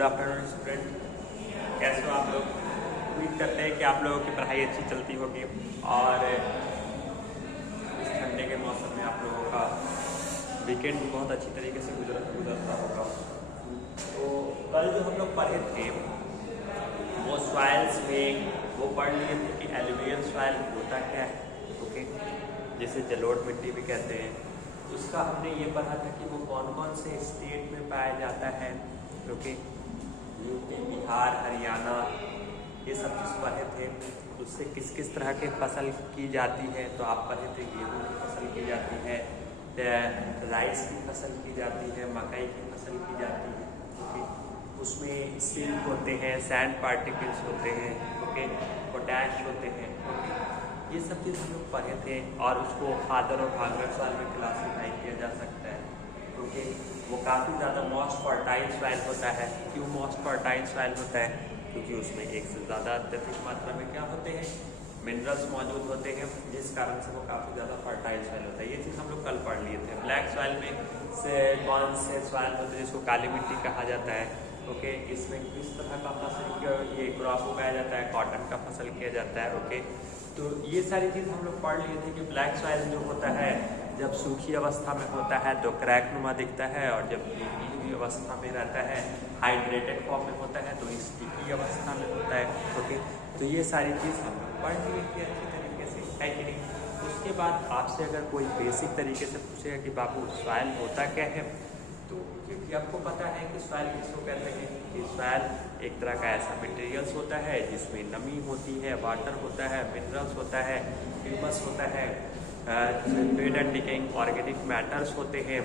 Good afternoon student, कैसे हो आप लोग। उम्मीद करते हैं कि आप लोगों की पढ़ाई अच्छी चलती होगी और इस ठंडे के मौसम में आप लोगों का वीकेंड भी बहुत अच्छी तरीके से गुजरता होगा। तो कल जो हम लोग पढ़े थे वो सॉइल्स में वो पढ़ लिए थे कि एलुवियल सॉइल होता क्या है, ओके, जिसे जलोढ़ मिट्टी भी कहते हैं। उसका हमने ये पढ़ा था कि वो कौन कौन से स्टेट में पाया जाता है, ओके, यूपी, बिहार, हरियाणा, ये सब चीज़ पढ़े थे। उससे किस किस तरह के फसल की जाती है, तो आप पढ़े थे गेहूँ की फसल की जाती है, राइस की फसल की जाती है, मकई की फसल की जाती है, ओके। उसमें सिल्क होते हैं, सैंड पार्टिकल्स होते हैं, ओके, पोटैश होते हैं, ओके। ये सब चीज़ हम लोग पढ़े थे और उसको फादर और फादर सॉइल में क्लासीफाई किया जा सकता है, क्योंकि वो काफ़ी ज़्यादा मोस्ट फर्टाइल सॉइल होता है। क्यों मोस्ट फर्टाइल सॉइल होता है? क्योंकि उसमें एक से ज़्यादा अत्यधिक मात्रा में क्या होते हैं, मिनरल्स मौजूद होते हैं, जिस कारण से वो काफ़ी ज़्यादा फर्टाइल सॉइल होता है। ये चीज़ हम लोग कल पढ़ लिए थे। ब्लैक सॉइल में से कौन से सॉइल होते हैं जिसको काली मिट्टी कहा जाता है, ओके। इसमें किस तरह का फसल ये क्रॉप उगाया जाता है, कॉटन का फसल किया जाता है, ओके। तो ये सारी चीज़ हम लोग पढ़ लिए थे कि ब्लैक सॉइल जो होता है जब सूखी अवस्था में होता है तो क्रैक नुमा दिखता है, और जब गीली अवस्था में रहता है, हाइड्रेटेड फॉर्म में होता है, तो स्टिकी अवस्था में होता है, ओके। तो ये सारी चीज़ हम लोग पढ़ लिए थे अच्छी तरीके से, है कि नहीं। उसके बाद आपसे अगर कोई बेसिक तरीके से पूछेगा कि बाबू सॉइल होता क्या है, तो क्योंकि आपको पता है कि सॉइल किसको कहते हैं, कि सॉइल एक तरह का ऐसा मटेरियल्स होता है जिसमें नमी होती है, वाटर होता है, मिनरल्स होता है, ह्यूमस होता है, dead and decaying organic matters होते हैं,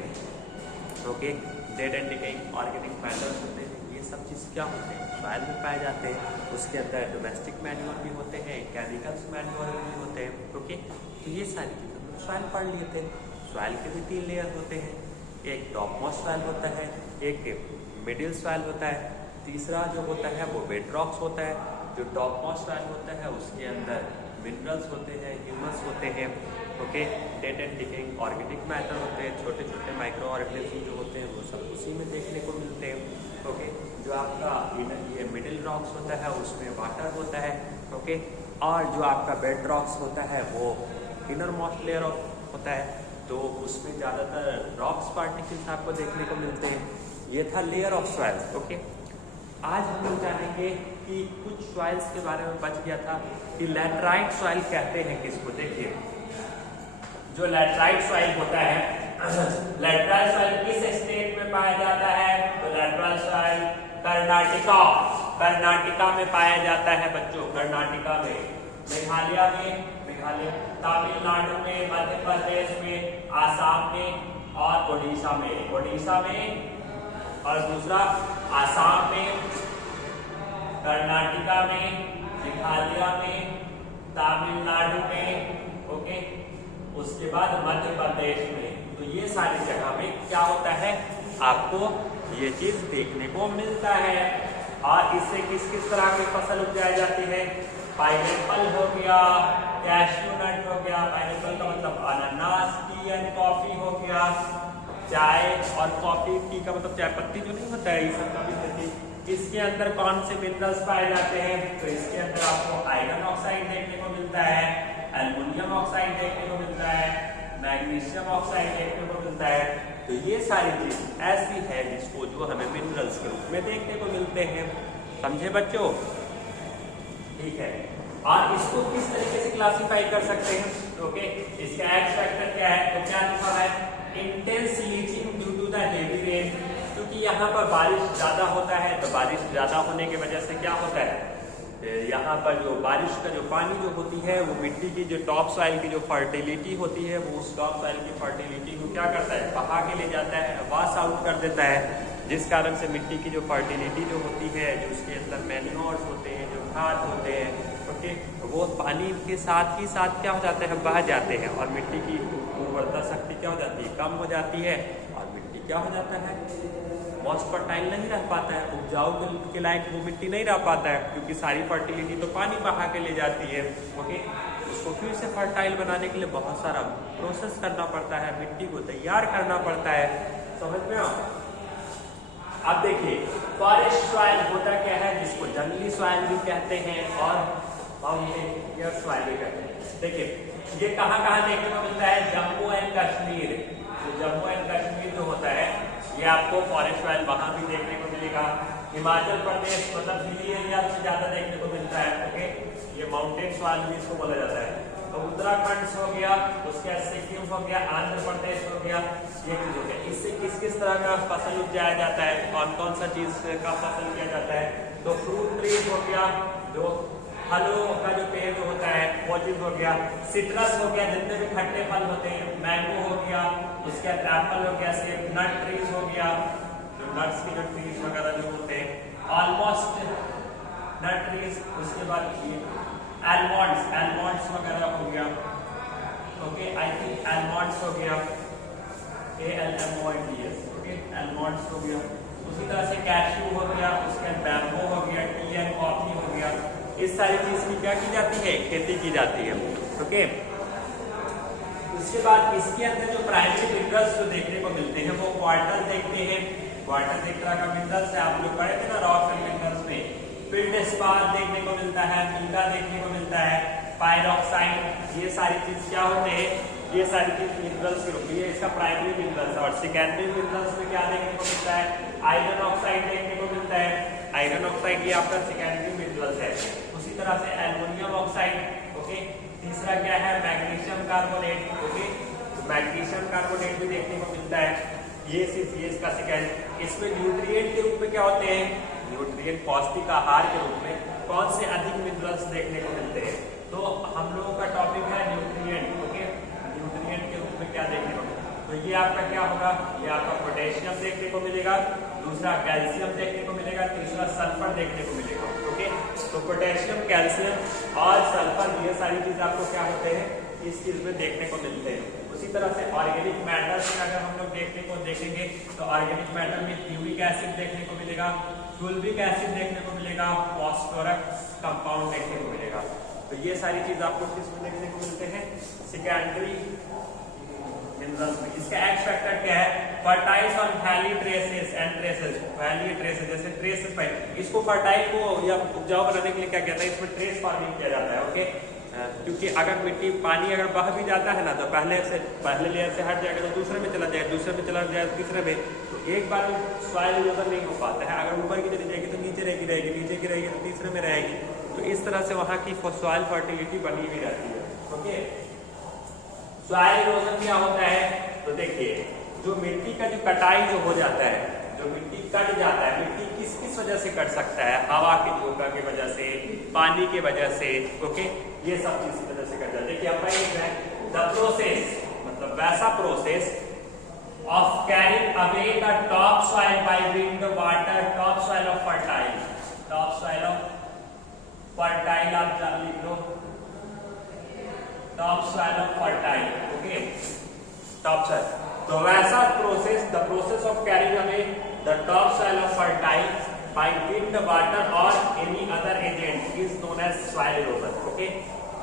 okay, dead and decaying organic matters होते हैं। ये सब चीज़ क्या होते हैं, सॉइल में पाए जाते हैं। उसके अंदर डोमेस्टिक मैन्योर भी होते हैं, केमिकल्स मैन्योर भी होते हैं, ओके। तो ये सारी चीज़ें हम लोग सॉइल पढ़ लिए थे। सॉइल के भी 3 लेयर होते हैं, एक टॉप मोस्ट सॉइल होता है, एक मिडिल सॉइल होता है, तीसरा जो होता है वो बेड रॉक्स होता है। जो टॉप मोस्ट सॉइल होता है उसके अंदर मिनरल्स होते हैं, ह्यूमस होते हैं, okay, dead and decaying organic matter होते हैं, छोटे छोटे माइक्रो ऑर्गेनिज्म जो होते हैं वो सब उसी में देखने को मिलते हैं, ओके। जो आपका ये मिडिल रॉक्स होता है उसमें वाटर होता है, ओके, और जो आपका बेड रॉक्स होता है वो इनर मोस्ट लेयर होता है, तो उसमें ज़्यादातर रॉक्स पार्टिकल्स आपको देखने को मिलते हैं। ये था लेयर ऑफ सॉइल्स, ओके। आज हम लोग जानेंगे कि कुछ सॉइल्स के बारे में बच गया था कि लैटराइट सॉइल कहते हैं किसको। देखिए, जो लैटराइट सॉइल होता है, लैटराइट सॉइल किस स्टेट में पाया जाता है, तो लैटराइट सॉइल कर्नाटका में पाया जाता है बच्चों, कर्नाटका में, मेघालय, तमिलनाडु में, मध्य प्रदेश में, आसाम में और ओडिशा में, और दूसरा आसाम में, कर्नाटका में, मेघालय में, तमिलनाडु में, ओके। उसके बाद मध्य प्रदेश में। तो ये सारी जगह में क्या होता है, आपको ये चीज देखने को मिलता है। और इससे किस किस तरह की फसल उगाई जाती है, पाइनएप्पल हो गया, कैश्यू नट हो गया, पाइनएप्पल का मतलब अनानास, टी एंड कॉफी हो गया, चाय और कॉफी, टी का मतलब चाय पत्ती जो नहीं होता है, ये सब का भी खेती। इसके अंदर कौन से मिनरल्स पाए जाते हैं, तो इसके अंदर आपको आयरन ऑक्साइड देखने को मिलता है, एल्युमिनियम ऑक्साइड देखने को मिलता है, मैग्नीशियम ऑक्साइड देखने को मिलता है। तो ये सारी चीज ऐसी है जिसको जो हमें मिनरल्स के रूप में देखने को मिलते हैं, समझे बच्चों, ठीक है। और इसको किस तरीके से क्लासिफाई कर सकते हैं, ओके। इसका एक्स फैक्टर क्या है, तो क्या लिखा है, intense leaching due to the heavy rain, क्योंकि यहाँ पर बारिश ज़्यादा होता है, तो बारिश ज़्यादा होने की वजह से क्या होता है, यहाँ पर जो बारिश का जो पानी जो होती है वो मिट्टी की जो टॉप सॉइल की जो फर्टिलिटी होती है, वो उस टॉप सॉइल की फर्टिलिटी को क्या करता है, बहा के ले जाता है, वॉश आउट कर देता है, जिस कारण से मिट्टी की जो फर्टिलिटी जो होती है, जो उसके अंदर मैन्योर्स होते हैं, जो खाद होते हैं, ओके, वो पानी के साथ ही साथ क्या हो जाते हैं, बह जाते हैं, और मिट्टी की उर्वरता शक्ति क्या हो जाती है, कम हो जाती है, और मिट्टी क्या हो जाता है, मोस्ट फर्टाइल नहीं रह पाता है, उपजाऊ के लायक वो मिट्टी नहीं रह पाता है, क्योंकि सारी फर्टिलिटी तो पानी बहा के ले जाती है, ओके। उसको फिर से फर्टाइल बनाने के लिए बहुत सारा प्रोसेस करना पड़ता है, मिट्टी को तैयार करना पड़ता है, समझ में आओ। अब देखिए फॉरेस्ट सॉइल होता क्या है, जिसको जंगली सॉइल भी कहते हैं और माउंटेनियस सॉइल भी कहते हैं। देखिए ये कहाँ कहाँ देखने को मिलता है, जम्मू एंड कश्मीर। तो जम्मू एंड कश्मीर जो होता है ये आपको फॉरेस्ट सॉइल वहां भी देखने को मिलेगा। हिमाचल प्रदेश मतलब हिली एरिया से ज्यादा देखने को मिलता है। ओके, ये माउंटेन सॉइल भी इसको बोला जाता है। तो उत्तराखंड हो गया, उसके बाद सिक्किम हो गया, आंध्र प्रदेश हो गया, ये चीज हो गया। इससे किस किस तरह का फसल उपजाया जाता है, कौन कौन सा चीज का फसल किया जाता है, तो फ्रूट ट्रीज हो गया, जो फलों का जो पेड़ जो होता है वो चीज हो गया, सिट्रस हो गया, जितने भी खट्टे फल होते हैं, मैंगो हो गया, उसके बाद एप्पल हो गया, सेब, नट ट्रीज हो गया, जो नट्स के जो ट्रीज वगैरह जो होते हैं, ऑलमोस्ट नट ट्रीज, उसके बाद एलमॉन्ड्स वगैरह हो गया। ओके, आई थिंक एलमॉन्ड्स हो गया, ALMONDS, ओके, एलमॉन्ड्स हो गया। उसी तरह से कैश्यू हो गया, उसके बाद बैम्बो हो गया, टी एंड कॉफी हो गया। इस सारी चीज की क्या की जाती है, खेती की जाती है। ओके, उसके बाद इसके अंदर जो प्राइमरी मिनरल्स जो देखने को मिलते हैं वो क्वार्टर देखते हैं। क्वार्टर एक तरह का मिनरल्स है, आप लोग पढ़े थे ना रॉक मिनरल्स में। फील्डस्पार देखने को मिलता है, मिल्का देखने को मिलता है, पायरोक्साइड, ये सारी चीज क्या होते हैं, ये सारी चीज मिनरल्स के रूप में, ये इसका प्राइमरी मिनरल्स है। और सेकेंडरी मिनरल्स में क्या देखने को मिलता है, आयरन ऑक्साइड देखने को मिलता है। आयरन ऑक्साइड ये आपका सेकेंडरी मिनरल्स है। उसी तरह से एल्युमिनियम ऑक्साइड। ओके, तीसरा क्या है, magnesium carbonate. Okay, magnesium carbonate भी देखने को मिलता है। ये इसका सेकेंड। इसमें न्यूट्रिएंट के रूप में क्या होते हैं, न्यूट्रिएंट पौष्टिक आहार के रूप में कौन से अधिक मिनरल्स देखने को मिलते हैं, तो हम लोगों का टॉपिक है न्यूट्रिएंट। ओके, न्यूट्रिएंट के रूप में क्या देखने को मिलेगा, तो ये आपका क्या होगा, ये आपका पोटेशियम देखने को मिलेगा, दूसरा कैल्शियम देखने को मिलेगा, तीसरा सल्फर देखने को मिलेगा। ओके, तो पोटेशियम, कैल्शियम और सल्फर ये सारी चीज आपको क्या होते हैं, इस चीज में देखने को मिलते हैं। उसी तरह से ऑर्गेनिक मैटर में अगर हम लोग देखेंगे तो ऑर्गेनिक मैटर में यूरिक एसिड देखने को मिलेगा, फुल्विक एसिड देखने को मिलेगा, फॉस्फोरस कंपाउंड देखने को मिलेगा। तो ये सारी चीज आपको किसमें देखने को मिलते हैं, सेकेंडरी मिनरल्स में। इसका एक्स फैक्टर क्या है, fertiles on valley traces and traces. Valley traces जैसे ट्रेसेस पे इसको फर्टाइल को या उपजाऊ बनाने के लिए क्या कहता है, इसमें ट्रेस फार्मिंग किया जाता है। ओके, क्योंकि अगर मिट्टी पानी अगर बह भी जाता है ना तो पहले लेयर से हट जाएगा तो दूसरे में चला जाएगा, दूसरे में चला जाएगा तीसरे में, तो एक बार सॉइल इरोजन नहीं हो पाता है। अगर ऊपर की चली जाएगी तो नीचे रहेगी, नीचे की रहेगी तो तीसरे में रहेगी। तो इस तरह से वहां की सॉइल फर्टिलिटी बनी हुई रहती है। ओके, सॉइल इरोजन क्या होता है, तो देखिए जो मिट्टी का जो कटाई जो हो जाता है, जो मिट्टी कट जाता है, मिट्टी किस किस वजह से कट सकता है, हवा के झोंका की वजह से, पानी की वजह से। ओके, ये सब चीज की वजह से कट जाता है। देखिए आपका एक है द प्रोसेस, मतलब वैसा process of carrying away the top soil by wind water, top soil of fertile, top soil of fertile आप लिख लो, top soil of fertile. Okay, top soil, तो वैसा process, the process of carrying away the top soil of fertile by wind, water or any other agent is known as soil erosion. Okay,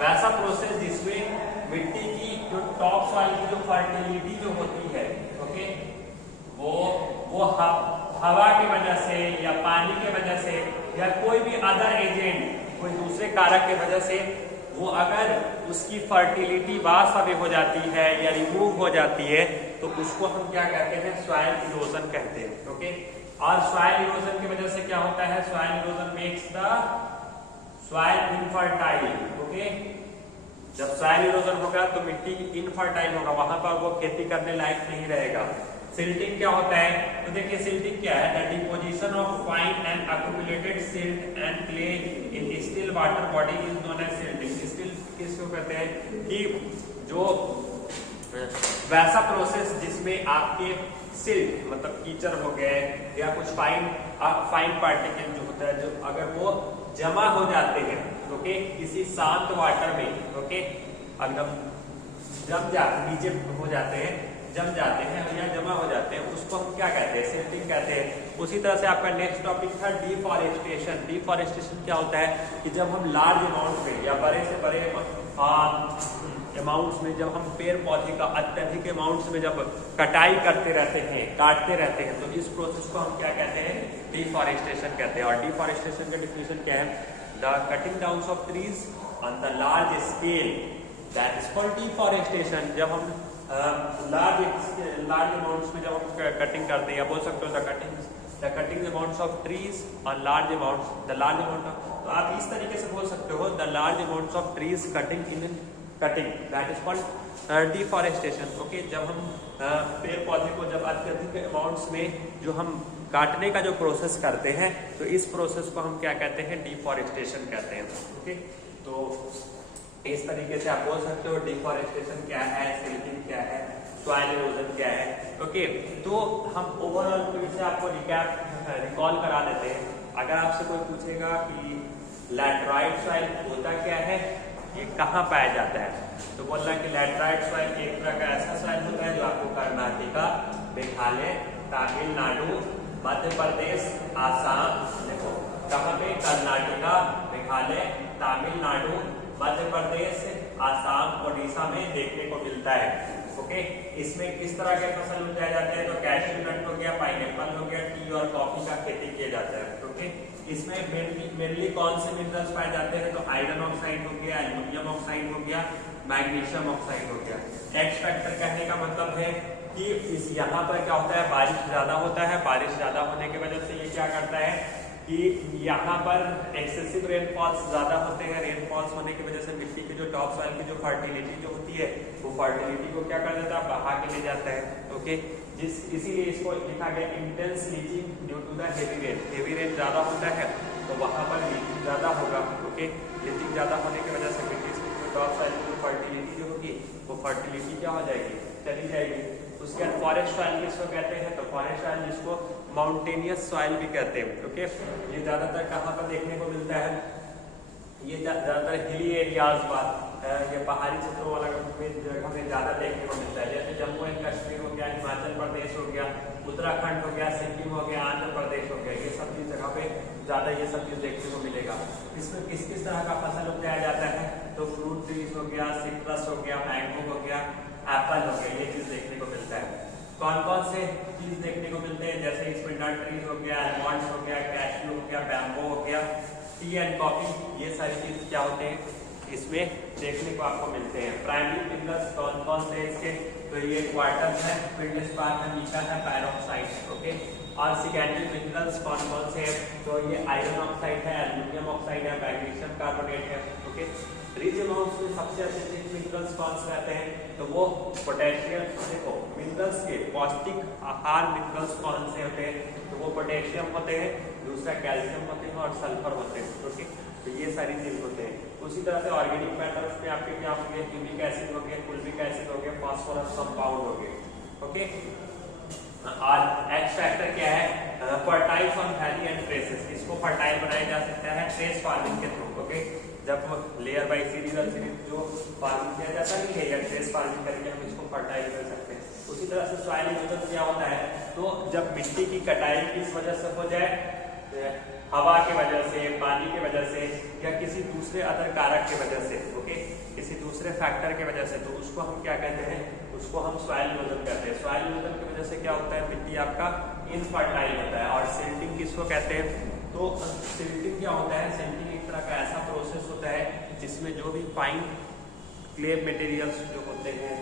वैसा process जिसमें मिट्टी की जो top soil की जो fertility जो होती है, ओके, वो हवा की वजह से या पानी की वजह से या कोई भी अदर एजेंट, कोई दूसरे कारक की वजह से वो अगर उसकी फर्टिलिटी वास अवे हो जाती है या रिमूव हो जाती है तो उसको हम क्या कहते हैं, सॉइल इरोजन कहते हैं। ओके, और सॉइल इरोजन की वजह से क्या होता है, soil erosion makes the soil infertile. Okay, जब सॉइल इरोजन होगा तो मिट्टी इनफर्टाइल होगा, वहां पर वो खेती करने लायक नहीं रहेगा। सिल्टिंग क्या होता है, तो देखिए सिल्टिंग क्या है, the deposition of fine and accumulated silt and clay in still water body is known as silting. Still किसको कहते हैं, कि जो वैसा प्रोसेस जिसमें आपके सिल्ट मतलब कीचड़ हो गए या कुछ फाइन पार्टिकल जो होता है, जो अगर वो जमा हो जाते हैं, ओके, किसी शांत वाटर में, ओके, एकदम जम जाते, नीचे हो जाते हैं, जम जाते हैं या जमा हो जाते हैं, उसको हम क्या कहते हैं, सिल्टिंग कहते हैं। उसी तरह से आपका नेक्स्ट टॉपिक था डिफॉरेस्टेशन। डिफॉरेस्टेशन क्या होता है कि जब हम लार्ज अमाउंट में या बड़े से बड़े अमाउंट्स में, जब हम पेड़ पौधे का अत्यधिक अमाउंट्स में जब कटाई करते रहते हैं, काटते रहते हैं, तो इस प्रोसेस को हम क्या कहते हैं, डिफॉरेस्टेशन कहते हैं। और डिफॉरेस्टेशन का डिफिनेशन क्या है, the cutting down of trees on the large scale, that is called deforestation. जब हम लार्ज अमाउंट्स में जब हम कटिंग करते हैं, या बोल सकते हो the cutting amounts of trees on large amounts, the large amount of, तो आप इस तरीके से बोल सकते हो, the large amounts of trees cutting in cutting, that is called deforestation. Okay, जब हम पेड़ पौधे को जब अत्यधिक अमाउंट्स में जो हम काटने का जो प्रोसेस करते हैं, तो इस प्रोसेस को हम क्या कहते हैं, डिफॉरेस्टेशन कहते हैं। ओके, तो इस तरीके से आप बोल सकते हो डिफॉरेस्टेशन क्या है, सिल्टिंग क्या है, सॉइल इरोजन क्या है। ओके, तो हम ओवरऑल फिर से आपको रिकॉल करा देते हैं। अगर आपसे कोई पूछेगा कि लैटराइट सॉइल होता क्या है, ये कहाँ पाया जाता है, तो बोलना कि लैटराइट सॉइल एक तरह का ऐसा सॉइल होता है जो आपको कर्नाटका, मेघालय, तमिलनाडु, मध्य प्रदेश, आसाम, देखो कहाँ पे, कर्नाटका, मेघालय, तमिलनाडु, मध्य प्रदेश, आसाम, ओडिशा में देखने को मिलता है। ओके, इसमें किस तरह के फसल उगाए जाते हैं, तो कैश्यू नट हो गया, पाइनएप्पल हो गया, टी और कॉफी का खेती किया जाता है। ओके, इसमें मेनली कौन से मिनरल्स पाए जाते हैं, तो आयरन ऑक्साइड हो गया, एल्युमिनियम ऑक्साइड हो गया, मैग्नीशियम ऑक्साइड हो गया। एक्स फैक्टर कहने का मतलब है कि इस यहाँ पर क्या होता है, बारिश ज्यादा होता है, बारिश ज्यादा होने की वजह से ये क्या करता है कि यहाँ पर एक्सेसिव रेनफॉल्स ज्यादा होते हैं। रेनफॉल्स होने की वजह से मिट्टी की जो टॉप सॉइल की जो फर्टिलिटी जो होती है, वो फर्टिलिटी को क्या कर देता है, बहा के ले जाता है। ओके, इसीलिए इसको लिखा गया intense leaching due to the heavy rain. Heavy rain ज्यादा होता है तो वहां पर लीचिंग ज्यादा होगा। ओके, लीचिंग ज्यादा होने की वजह से मिट्टी की टॉप सॉइल की फर्टिलिटी जो होगी, वो फर्टिलिटी क्या हो जाएगी, चली जाएगी। उसके बाद फॉरेस्ट सॉइल किसको कहते हैं, तो फॉरेस्ट सॉइल जिसको माउंटेनियस सॉइल भी कहते हैं। ओके, ये ज्यादातर कहाँ पर देखने को मिलता है, ये ज्यादातर हिली एरियाज ये पहाड़ी क्षेत्रों वाला जगह में ज्यादा देखने को मिलता है, जैसे जम्मू एंड कश्मीर हो गया, हिमाचल प्रदेश हो गया, उत्तराखंड हो गया, सिक्किम हो गया, आंध्र प्रदेश हो गया, ये सब चीज जगह पे ज्यादा ये सब चीज देखने को मिलेगा। इसमें किस किस तरह का फसल उगाया जाता है, तो फ्रूट ट्रीज हो गया, सिट्रस हो गया, मैंगो हो गया, एप्पल हो गया, ये चीज देखने को मिलता है। कौन कौन से चीज देखने को मिलते हैं, जैसे इसमें नट ट्रीज हो गया, आलमंड्स हो गया, कैश्यू हो गया, बैम्बो हो गया, टी एंड कॉफी, ये सारी चीज क्या होते हैं, इसमें देखने को आपको मिलते हैं। प्राइमरी मिनरल्स कौन कौन से इसके, तो ये क्वार्टर है, फील्डस्पार है, मीका है, पैरोक्साइड। ओके, और सेकेंडरी मिनरल्स कौन कौन से हैं, तो ये आयरन ऑक्साइड है, एल्युमिनियम ऑक्साइड है, मैग्नीशियम कार्बोनेट है। ओके, रिच अमाउंट्स में सबसे अत्यधिक मिनरल्स कौन से रहते हैं, तो वो पोटेशियम। देखो मिनरल्स के पौष्टिक आहार मिनरल्स कौन से होते हैं, तो वो पोटेशियम होते हैं, दूसरा कैल्शियम होते हैं और सल्फर होते हैं। ओके, तो ये सारी चीज होते हैं। उसी तरह से ऑर्गेनिक मैटर्स में आपके क्या होंगे, ह्यूमिक एसिड हो गया, फुल्विक एसिड हो गया, फास्फोरस कंपाउंड हो गए। ओके, और एक्स फैक्टर क्या है, fertiles on valley and traces, इसको फर्टाइल बनाया जा सकता है ट्रेस फार्मिंग के थ्रू। ओके, जब लेयर बाय सीरीज जो फार्मिंग किया जाता नहीं है, या ट्रेस फार्मिंग करके हम इसको फर्टाइल कर सकते हैं। उसी तरह से सॉइल इरोजन क्या होता है, तो जब मिट्टी की कटाई किस वजह से हो जाए, हवा की वजह से, पानी की वजह से, या किसी दूसरे अदर कारक की वजह से, ओके, किसी दूसरे फैक्टर की वजह से, तो उसको हम क्या कहते हैं, उसको हम सॉइल इरोजन कहते हैं। सॉइल इरोजन की वजह से क्या होता है, मिट्टी आपका इनफर्टाइल होता है। और सिल्टिंग किसको कहते हैं, तो सिल्टिंग क्या होता है, सिल्टिंग एक तरह का ऐसा प्रोसेस होता है जिसमें जो भी फाइन क्ले मटेरियल्स जो होते हैं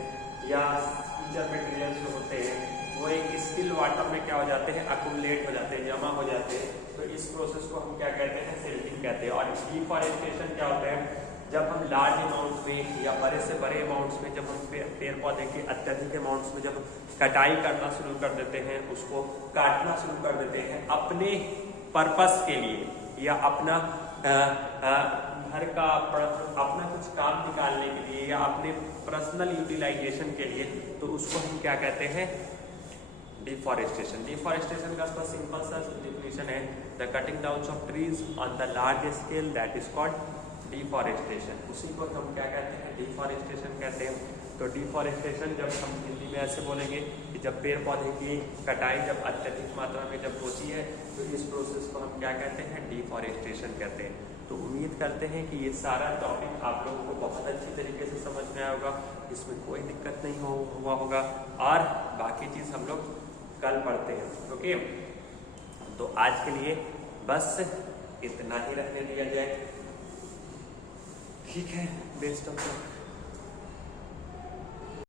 या कीचड़ मटेरियल्स जो होते हैं, वो एक स्टिल वाटर में क्या हो जाते हैं, अकुमुलेट हो जाते हैं, जमा हो जाते हैं। तो इस प्रोसेस को हम क्या कहते हैं, सिल्टिंग कहते हैं। और डिफॉरेस्टेशन क्या होता है, जब हम लार्ज अमाउंट में या बड़े से बड़े अमाउंट्स में जब हम पेड़ पौधे के अत्यधिक अमाउंट्स में जब कटाई करना शुरू कर देते हैं, उसको काटना शुरू कर देते हैं अपने पर्पस के लिए, या अपना घर का अपना कुछ काम निकालने के लिए, या अपने पर्सनल यूटिलाइजेशन के लिए, तो उसको हम क्या कहते हैं, डिफॉरेस्टेशन। डिफॉरेस्टेशन का सिंपल सा डिफिनेशन है, the cutting down of trees on the large scale, that is called deforestation. उसी को हम क्या कहते हैं, डिफॉरेस्टेशन कहते हैं। तो डिफॉरेस्टेशन जब हम हिंदी में ऐसे बोलेंगे कि जब पेड़ पौधे की कटाई जब अत्यधिक मात्रा में जब होती है, तो इस प्रोसेस को हम क्या कहते हैं, डिफॉरेस्टेशन कहते हैं। तो उम्मीद करते हैं कि ये सारा टॉपिक आप लोगों को बहुत अच्छी तरीके से समझ में आया होगा, इसमें कोई दिक्कत नहीं हुआ होगा, और बाकी चीज़ हम लोग कल पढ़ते हैं। ओके, तो आज के लिए बस इतना ही रहने दिया जाए। ठीक है, बेस्ट ऑफ लक।